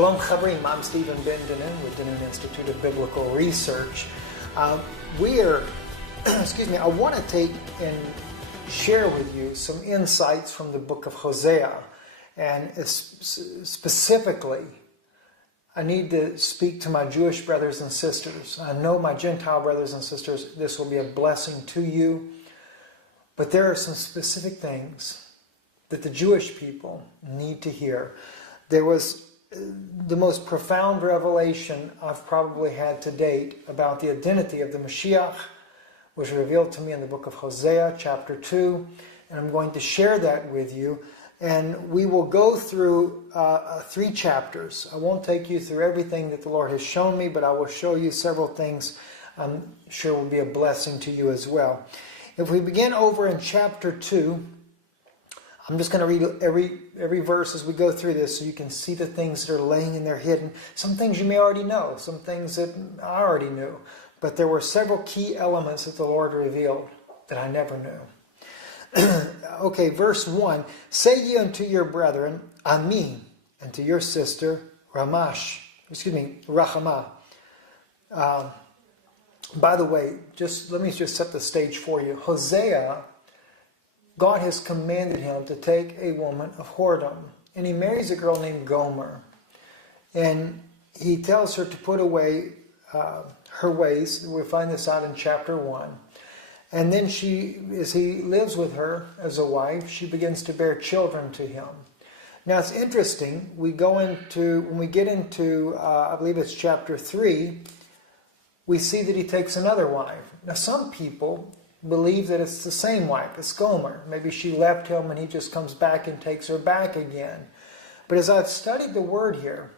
Shalom Chavrim, I'm Stephen Ben Denon with Denon Institute of Biblical Research. I want to take and share with you some insights from the book of Hosea. And specifically, I need to speak to my Jewish brothers and sisters. I know my Gentile brothers and sisters, this will be a blessing to you. But there are some specific things that the Jewish people need to hear. There was the most profound revelation I've probably had to date about the identity of the Mashiach was revealed to me in the book of Hosea, chapter 2, and I'm going to share that with you. And we will go through 3 chapters. I won't take you through everything that the Lord has shown me, but I will show you several things I'm sure will be a blessing to you as well. If we begin over in chapter 2, I'm just going to read every verse as we go through this so you can see the things that are laying in there hidden. Some things you may already know, some things that I already knew. But there were several key elements that the Lord revealed that I never knew. Okay, verse 1. Say ye unto your brethren, Ami, and to your sister, Rachamah. By the way, let me set the stage for you. Hosea, God has commanded him to take a woman of whoredom. And he marries a girl named Gomer. And he tells her to put away her ways. We'll find this out in chapter 1. And then as he lives with her as a wife, she begins to bear children to him. Now it's interesting, when we get into, I believe it's chapter 3, we see that he takes another wife. Now some people believe that it's the same wife, it's Gomer. Maybe she left him and he just comes back and takes her back again. But as I've studied the word here,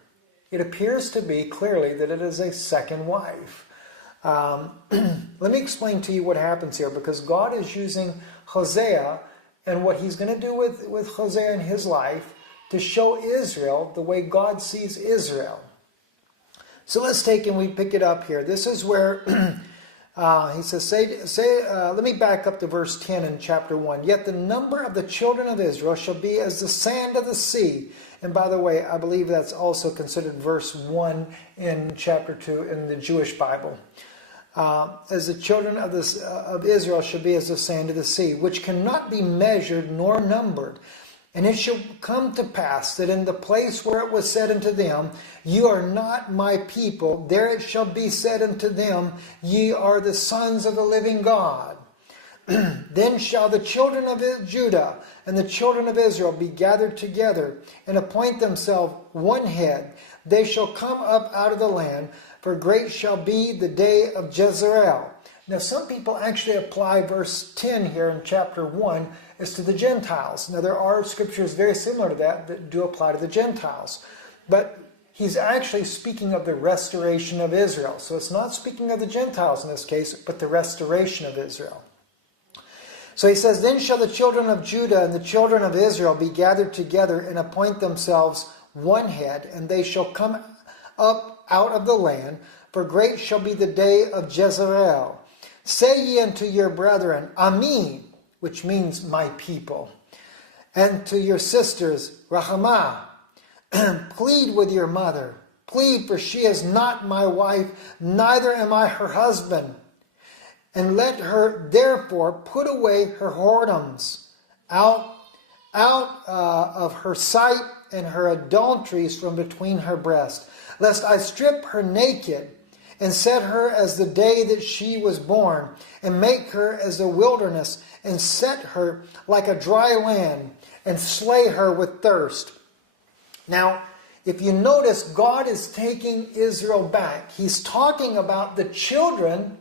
it appears to be clearly that it is a second wife. Let me explain to you what happens here, because God is using Hosea and what he's going to do with Hosea in his life to show Israel the way God sees Israel. So let's we pick it up here. This is where he says, let me back up to verse 10 in chapter 1. Yet the number of the children of Israel shall be as the sand of the sea. And by the way, I believe that's also considered verse 1 in chapter 2 in the Jewish Bible. As the children of Israel shall be as the sand of the sea, which cannot be measured nor numbered. And it shall come to pass that in the place where it was said unto them, Ye are not my people, there it shall be said unto them, Ye are the sons of the living God. Then shall the children of Judah and the children of Israel be gathered together, and appoint themselves one head. They shall come up out of the land, for great shall be the day of Jezreel. Now some people actually apply verse 10 here in chapter 1 as to the Gentiles. Now there are scriptures very similar to that do apply to the Gentiles. But he's actually speaking of the restoration of Israel. So it's not speaking of the Gentiles in this case, but the restoration of Israel. So he says, Then shall the children of Judah and the children of Israel be gathered together and appoint themselves one head, and they shall come up out of the land, for great shall be the day of Jezreel. Say ye unto your brethren, Ami, which means my people, and to your sisters, Rachamah, plead with your mother. Plead, for she is not my wife, neither am I her husband. And let her therefore put away her whoredoms out of her sight, and her adulteries from between her breasts, lest I strip her naked, and set her as the day that she was born, and make her as a wilderness, and set her like a dry land, and slay her with thirst. Now, if you notice, God is taking Israel back. He's talking about the children.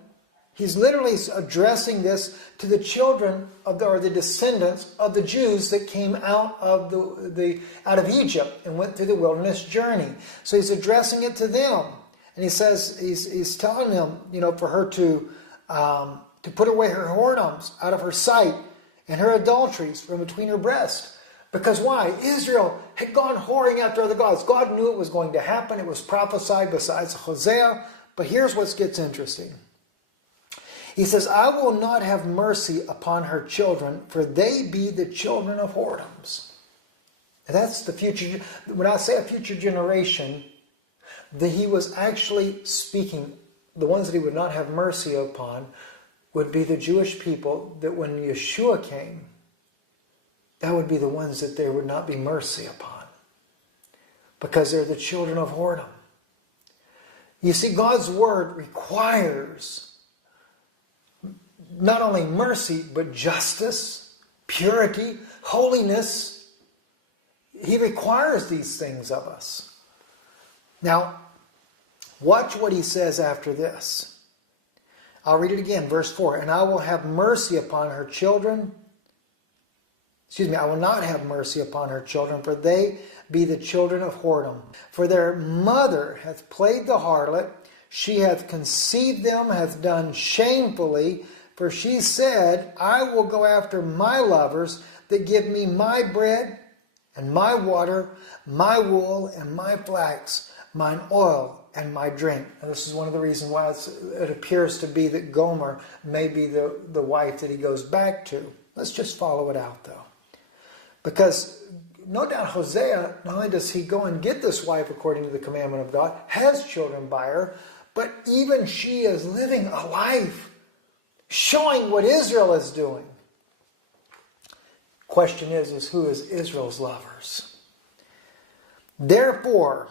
He's literally addressing this to the children or the descendants of the Jews that came out of out of Egypt and went through the wilderness journey. So he's addressing it to them, and he says he's telling them, for her to put away her whoredoms out of her sight and her adulteries from between her breasts. Because why? Israel had gone whoring after other gods. God knew it was going to happen. It was prophesied besides Hosea. But here's what gets interesting. He says, I will not have mercy upon her children, for they be the children of whoredoms. And that's the future. When I say a future generation, that he was actually speaking, the ones that he would not have mercy upon would be the Jewish people, that when Yeshua came, that would be the ones that there would not be mercy upon, because they're the children of whoredom. You see, God's word requires not only mercy, but justice, purity, holiness. He requires these things of us. Now, watch what he says after this. I'll read it again, verse 4. And I will have mercy upon her children. I will not have mercy upon her children, for they be the children of whoredom. For their mother hath played the harlot, she hath conceived them, hath done shamefully. For she said, I will go after my lovers that give me my bread and my water, my wool and my flax, mine oil and my drink. And this is one of the reasons why it appears to be that Gomer may be the wife that he goes back to. Let's just follow it out, though. Because no doubt Hosea, not only does he go and get this wife according to the commandment of God, has children by her, but even she is living a life showing what Israel is doing. Question is who is Israel's lovers? Therefore,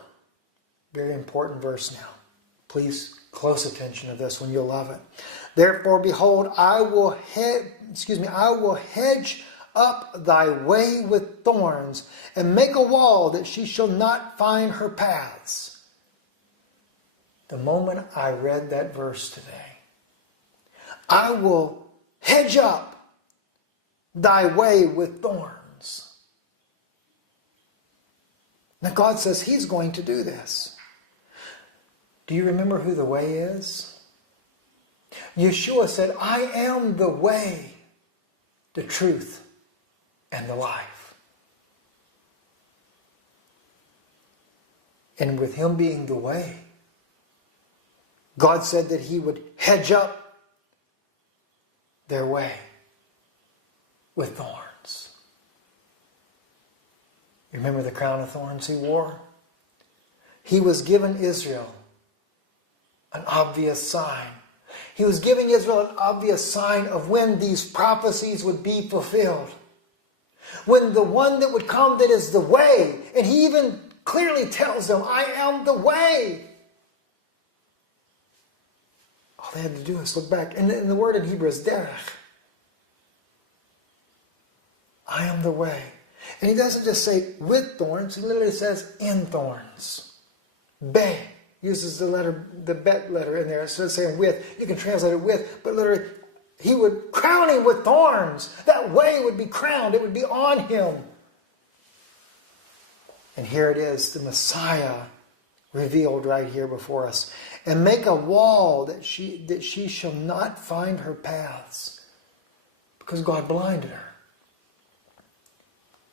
very important verse now. Please close attention to this one, you'll love it. Therefore, behold, I will hedge up thy way with thorns, and make a wall that she shall not find her paths. The moment I read that verse today, I will hedge up thy way with thorns. Now God says he's going to do this. Do you remember who the way is? Yeshua said, I am the way, the truth, and the life. And with him being the way, God said that he would hedge up their way with thorns. You remember the crown of thorns he wore? He was given Israel an obvious sign. He was giving Israel an obvious sign of when these prophecies would be fulfilled. When the one that would come that is the way, and he even clearly tells them, I am the way. All they had to do is look back. And the word in Hebrew is derech. I am the way. And he doesn't just say with thorns, he literally says in thorns. Be uses the bet letter in there. Instead of saying with, you can translate it with, but literally, he would crown him with thorns. That way would be crowned. It would be on him. And here it is, the Messiah revealed right here before us. And make a wall that she shall not find her paths. Because God blinded her.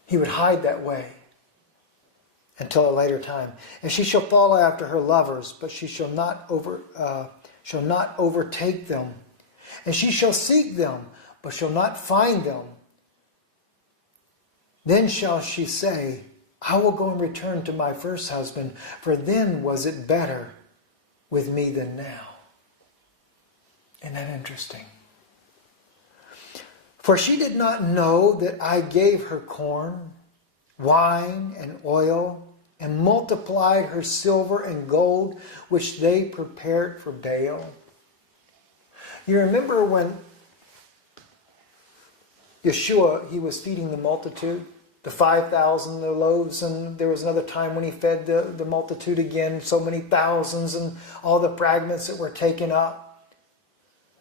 He would hide that way until a later time. And she shall follow after her lovers, but she shall not overtake them. And she shall seek them, but shall not find them. Then shall she say, I will go and return to my first husband, for then was it better with me than now. Isn't that interesting? For she did not know that I gave her corn, wine, and oil, and multiplied her silver and gold, which they prepared for Baal. You remember when Yeshua, he was feeding the multitude, the 5,000, the loaves, and there was another time when he fed the multitude again, so many thousands, and all the fragments that were taken up.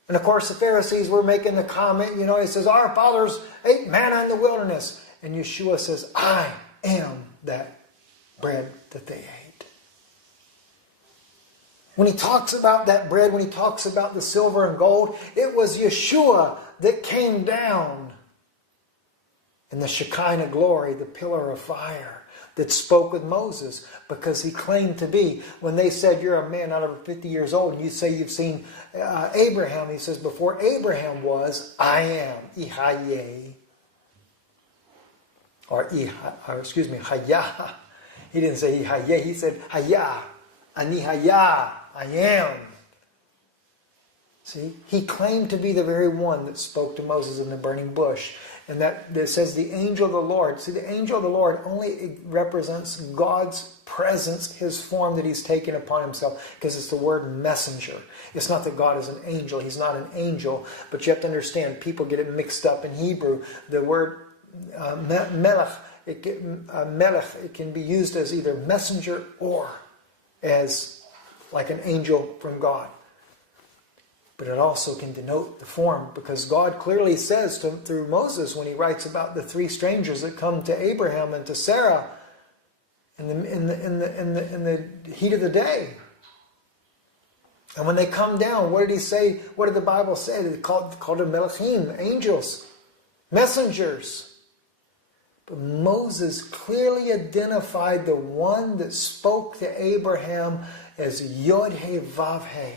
And of course the Pharisees were making the comment, he says, our fathers ate manna in the wilderness. And Yeshua says, I am that bread that they ate. When he talks about that bread, when he talks about the silver and gold, it was Yeshua that came down in the Shekinah glory, the pillar of fire, that spoke with Moses, because he claimed to be, when they said, you're a man not over 50 years old, and you say you've seen Abraham, he says, before Abraham was, I am, Ihaye. Or Hayah. He didn't say Ihaye, he said Hayah. Anihaya, I am. See, he claimed to be the very one that spoke to Moses in the burning bush. And that says the angel of the Lord. See, the angel of the Lord only represents God's presence, his form that he's taken upon himself, because it's the word messenger. It's not that God is an angel. He's not an angel. But you have to understand, people get it mixed up in Hebrew. The word melech, it can be used as either messenger or as like an angel from God. But it also can denote the form, because God clearly says through Moses, when he writes about the three strangers that come to Abraham and to Sarah in the heat of the day. And when they come down, what did he say? What did the Bible say? They called them melachim, angels, messengers. But Moses clearly identified the one that spoke to Abraham as Yod-He Vav-He,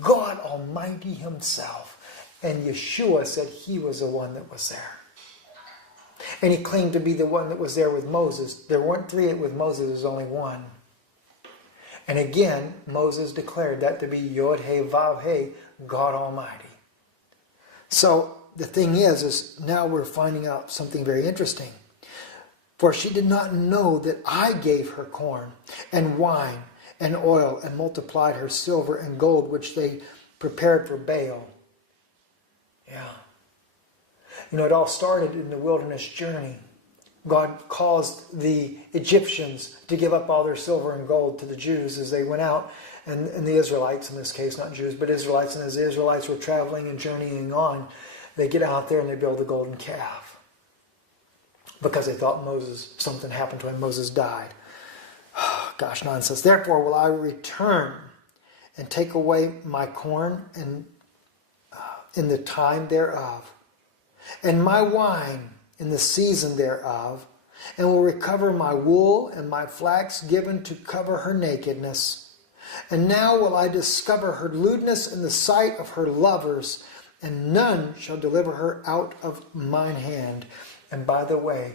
God Almighty himself. And Yeshua said he was the one that was there. And he claimed to be the one that was there with Moses. There weren't three with Moses, there was only one. And again, Moses declared that to be Yod-He Vav-He, God Almighty. So the thing is now we're finding out something very interesting. For she did not know that I gave her corn and wine and oil, and multiplied her silver and gold, which they prepared for Baal. Yeah. You know, it all started in the wilderness journey. God caused the Egyptians to give up all their silver and gold to the Jews as they went out, and the Israelites in this case, not Jews, but Israelites. And as the Israelites were traveling and journeying on, they get out there and they build a golden calf. Because they thought something happened to him, Moses died. Gosh, nonsense. Therefore will I return and take away my corn and in the time thereof, and my wine in the season thereof, and will recover my wool and my flax given to cover her nakedness. And now will I discover her lewdness in the sight of her lovers, and none shall deliver her out of mine hand. And by the way,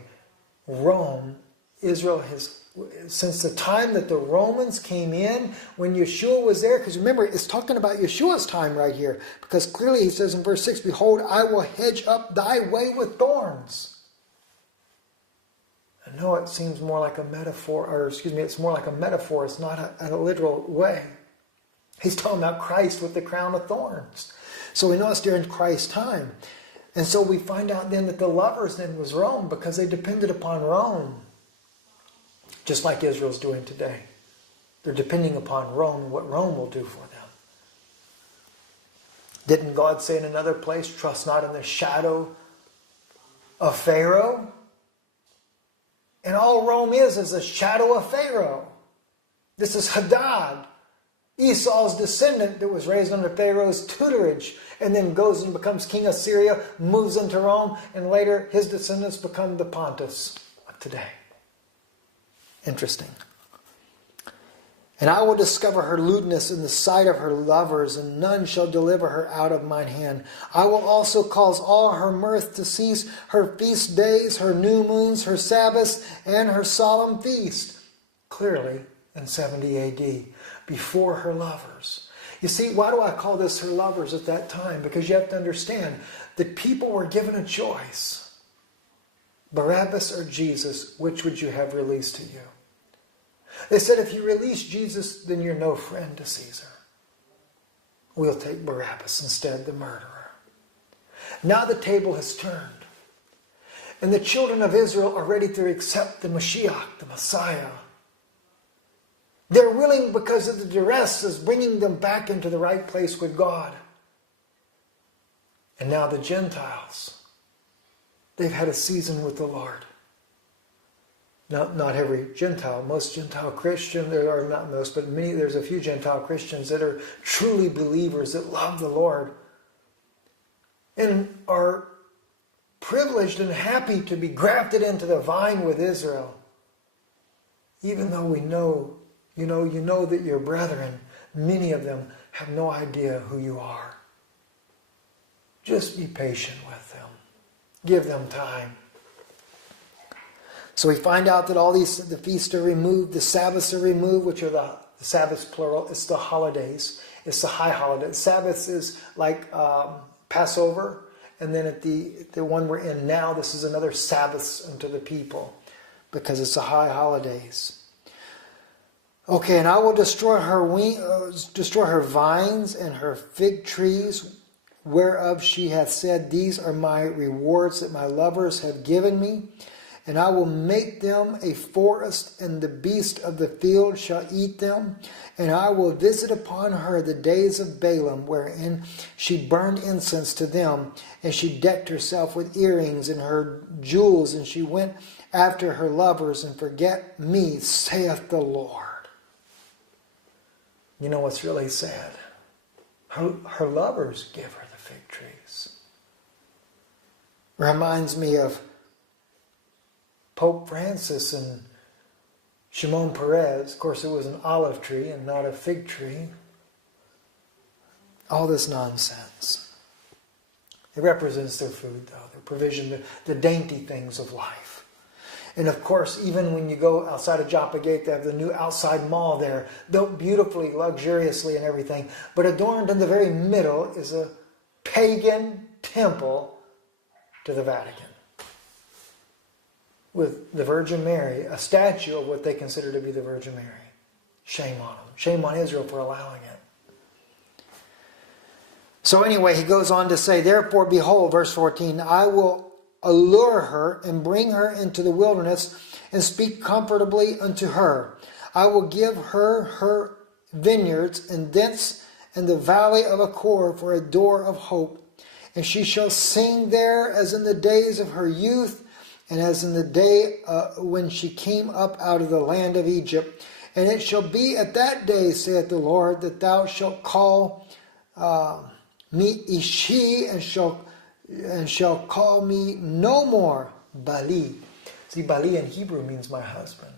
Israel has, since the time that the Romans came in, when Yeshua was there, because remember, it's talking about Yeshua's time right here, because clearly he says in verse 6, behold, I will hedge up thy way with thorns. I know it seems more like a metaphor, it's more like a metaphor, it's not a literal way. He's talking about Christ with the crown of thorns. So we know it's during Christ's time. And so we find out then that the lovers then was Rome, because they depended upon Rome. Just like Israel's doing today. They're depending upon Rome and what Rome will do for them. Didn't God say in another place, trust not in the shadow of Pharaoh? And all Rome is a shadow of Pharaoh. This is Hadad, Esau's descendant that was raised under Pharaoh's tutorage, and then goes and becomes king of Syria, moves into Rome, and later his descendants become the pontiffs of today. Interesting. And I will discover her lewdness in the sight of her lovers, and none shall deliver her out of mine hand. I will also cause all her mirth to cease, her feast days, her new moons, her Sabbaths, and her solemn feast. Clearly, in 70 AD, before her lovers. You see, why do I call this her lovers at that time? Because you have to understand that people were given a choice. Barabbas or Jesus, which would you have released to you? They said, if you release Jesus, then you're no friend to Caesar. We'll take Barabbas instead, the murderer. Now the table has turned. And the children of Israel are ready to accept the Mashiach, the Messiah. They're willing because of the duress is bringing them back into the right place with God. And now the Gentiles, they've had a season with the Lord. Not every Gentile. Most Gentile Christians, there are not most, but many, there's a few Gentile Christians that are truly believers that love the Lord and are privileged and happy to be grafted into the vine with Israel. Even though we know, you know that your brethren, many of them have no idea who you are. Just be patient with them. Give them time. So we find out that all the feasts are removed, the Sabbaths are removed, which are the The Sabbath's plural. It's the holidays. It's the high holidays. Sabbath is like Passover. And then at the one we're in now, this is another Sabbath unto the people, because it's the high holidays. Okay, and I will destroy her vines and her fig trees, whereof she hath said, these are my rewards that my lovers have given me. And I will make them a forest, and the beast of the field shall eat them. And I will visit upon her the days of Balaam, wherein she burned incense to them, and she decked herself with earrings and her jewels, and she went after her lovers, and forget me, saith the Lord. You know what's really sad? Her lovers give her the fig trees. Reminds me of Pope Francis and Shimon Peres. Of course, it was an olive tree and not a fig tree. All this nonsense. It represents their food, though, their provision, the dainty things of life. And of course, even when you go outside of Joppa Gate, they have the new outside mall there, built beautifully, luxuriously and everything. But adorned in the very middle is a pagan temple to the Vatican, with the Virgin Mary, a statue of what they consider to be the Virgin Mary. Shame on them. Shame on Israel for allowing it. So anyway, he goes on to say, therefore, behold, verse 14, I will allure her and bring her into the wilderness and speak comfortably unto her. I will give her her vineyards and thence and the valley of Achor for a door of hope. And she shall sing there as in the days of her youth, and as in the day when she came up out of the land of Egypt. And it shall be at that day, saith the Lord, that thou shalt call me Ishi, and shall call me no more Bali. See, Bali in Hebrew means my husband.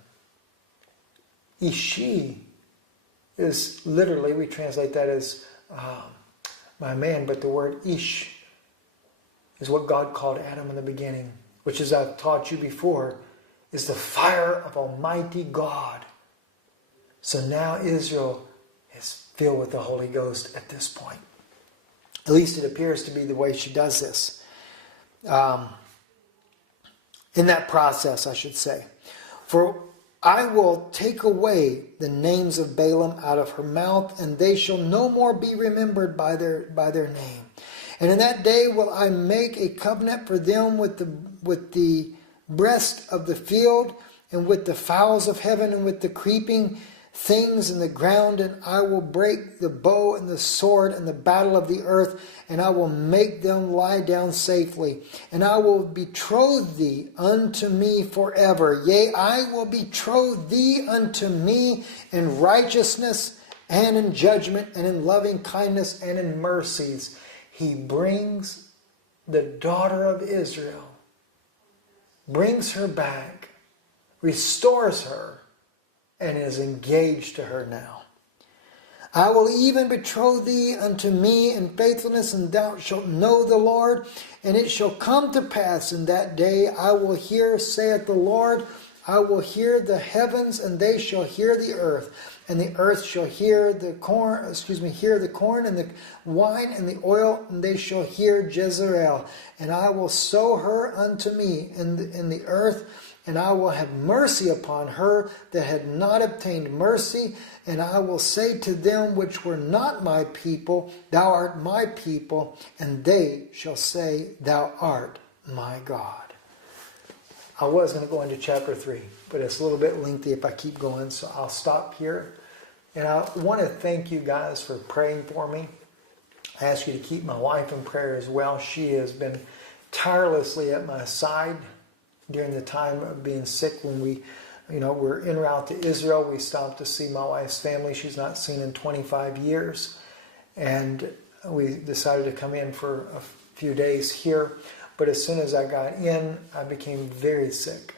Ishi is literally, we translate that as my man, but the word Ish is what God called Adam in the beginning, which, as I've taught you before, is the fire of Almighty God. So now Israel is filled with the Holy Ghost at this point. At least it appears to be the way she does this. In that process, I should say. For I will take away the names of Balaam out of her mouth, and they shall no more be remembered by their name. And in that day will I make a covenant for them with the breast of the field, and with the fowls of heaven, and with the creeping things in the ground, and I will break the bow and the sword and the battle of the earth, and I will make them lie down safely. And I will betroth thee unto me forever. Yea, I will betroth thee unto me in righteousness and in judgment and in loving kindness and in mercies. He brings the daughter of Israel, brings her back, restores her, and is engaged to her now. I will even betroth thee unto me in faithfulness, and thou shalt know the Lord. And it shall come to pass in that day, I will hear, saith the Lord, I will hear the heavens, and they shall hear the earth. And the earth shall hear the corn, hear the corn and the wine and the oil, and they shall hear Jezreel. And I will sow her unto me in the earth, and I will have mercy upon her that had not obtained mercy. And I will say to them which were not my people, thou art my people, and they shall say, thou art my God. I was going to go into chapter 3, but it's a little bit lengthy if I keep going, so I'll stop here. And I want to thank you guys for praying for me. I ask you to keep my wife in prayer as well. She has been tirelessly at my side during the time of being sick. When we, we're en route to Israel, we stopped to see my wife's family. She's not seen in 25 years. And we decided to come in for a few days here. But as soon as I got in, I became very sick.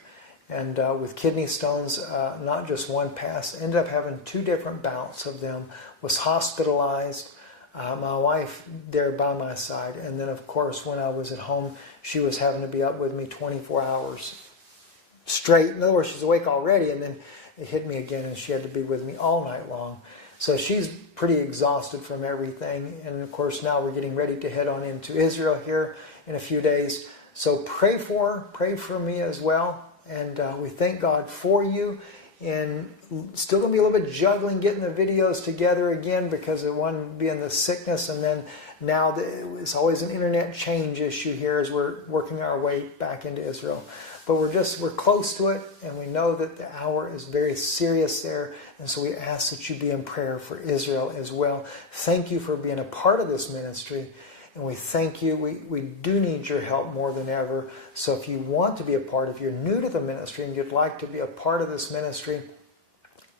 And with kidney stones, not just one pass, ended up having 2 different bouts of them, was hospitalized. My wife there by my side. And then, of course, when I was at home, she was having to be up with me 24 hours straight. In other words, she's awake already. And then it hit me again, and she had to be with me all night long. So she's pretty exhausted from everything. And of course, now we're getting ready to head on into Israel here in a few days. So pray for me as well. And we thank God for you. And still going to be a little bit juggling getting the videos together again because of one being the sickness, and then now it's always an internet change issue here as we're working our way back into Israel. But we're close to it, and we know that the hour is very serious there, and so we ask that you be in prayer for Israel as well. Thank you for being a part of this ministry, and we thank you. We do need your help more than ever. So if you want to be a part, if you're new to the ministry and you'd like to be a part of this ministry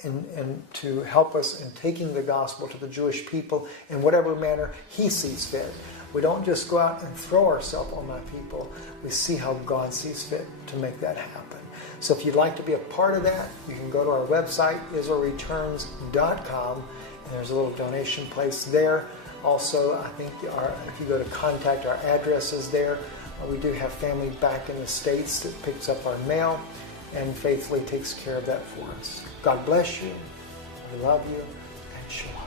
and to help us in taking the gospel to the Jewish people in whatever manner He sees fit. We don't just go out and throw ourselves on my people. We see how God sees fit to make that happen. So if you'd like to be a part of that, you can go to our website, israelreturns.com, and there's a little donation place there. Also, I think if you go to contact, our address is there. We do have family back in the States that picks up our mail and faithfully takes care of that for us. God bless you. We love you, and shalom.